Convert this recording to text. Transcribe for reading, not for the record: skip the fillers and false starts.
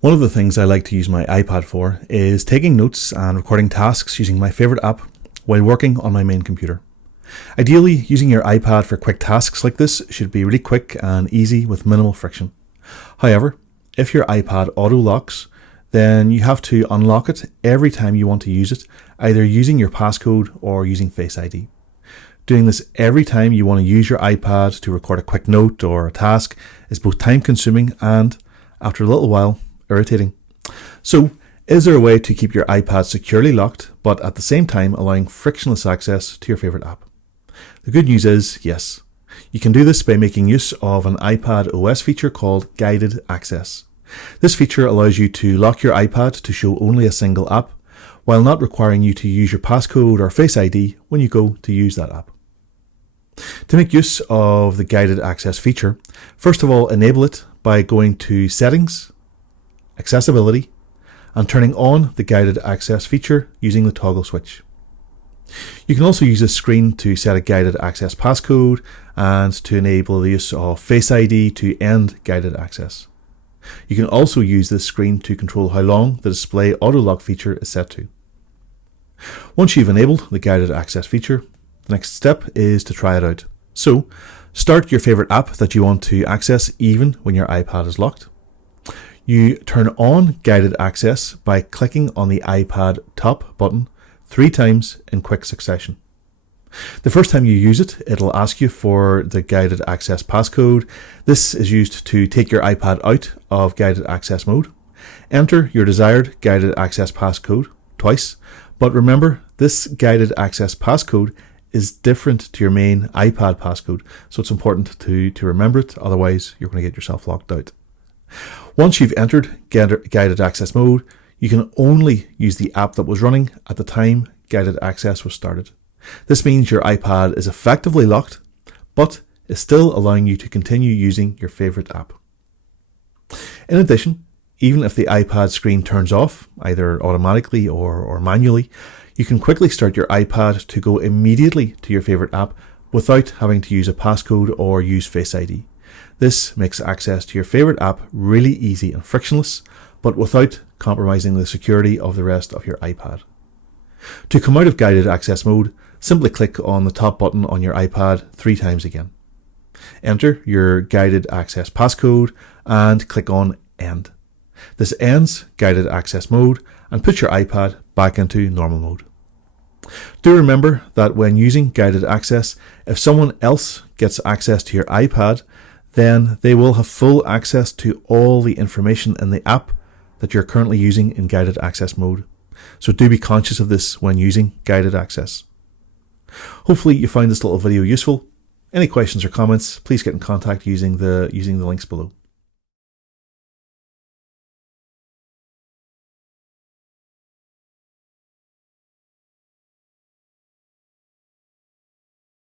One of the things I like to use my iPad for is taking notes and recording tasks using my favourite app while working on my main computer. Ideally, using your iPad for quick tasks like this should be really quick and easy with minimal friction. However, if your iPad auto-locks, then you have to unlock it every time you want to use it, either using your passcode or using FaceID. Doing this every time you want to use your iPad to record a quick note or a task is both time-consuming and, after a little while, irritating. So, is there a way to keep your iPad securely locked, but at the same time allowing frictionless access to your favourite app? The good news is, yes. You can do this by making use of an iPadOS feature called Guided Access. This feature allows you to lock your iPad to show only a single app, while not requiring you to use your passcode or Face ID when you go to use that app. To make use of the Guided Access feature, first of all, enable it by going to Settings, Accessibility, and turning on the Guided Access feature using the toggle switch. You can also use this screen to set a guided access passcode and to enable the use of Face ID to end guided access. You can also use this screen to control how long the display auto lock feature is set to. Once you've enabled the guided access feature, the next step is to try it out. So, start your favorite app that you want to access even when your iPad is locked. You turn on guided access by clicking on the iPad top button 3 times in quick succession. The first time you use it, it'll ask you for the guided access passcode. This is used to take your iPad out of guided access mode. Enter your desired guided access passcode twice, but remember, this guided access passcode is different to your main iPad passcode, so it's important to remember it, otherwise you're going to get yourself locked out. Once you've entered guided access mode, you can only use the app that was running at the time guided access was started. This means your iPad is effectively locked, but is still allowing you to continue using your favorite app. In addition, even if the iPad screen turns off, either automatically or manually, you can quickly start your iPad to go immediately to your favorite app without having to use a passcode or use Face ID. This makes access to your favorite app really easy and frictionless, but without compromising the security of the rest of your iPad. To come out of guided access mode, simply click on the top button on your iPad 3 times again. Enter your guided access passcode and click on End. This ends guided access mode and puts your iPad back into normal mode. Do remember that when using guided access, if someone else gets access to your iPad, then they will have full access to all the information in the app that you're currently using in guided access mode. So do be conscious of this when using guided access. Hopefully you find this little video useful. Any questions or comments, please get in contact using the links below.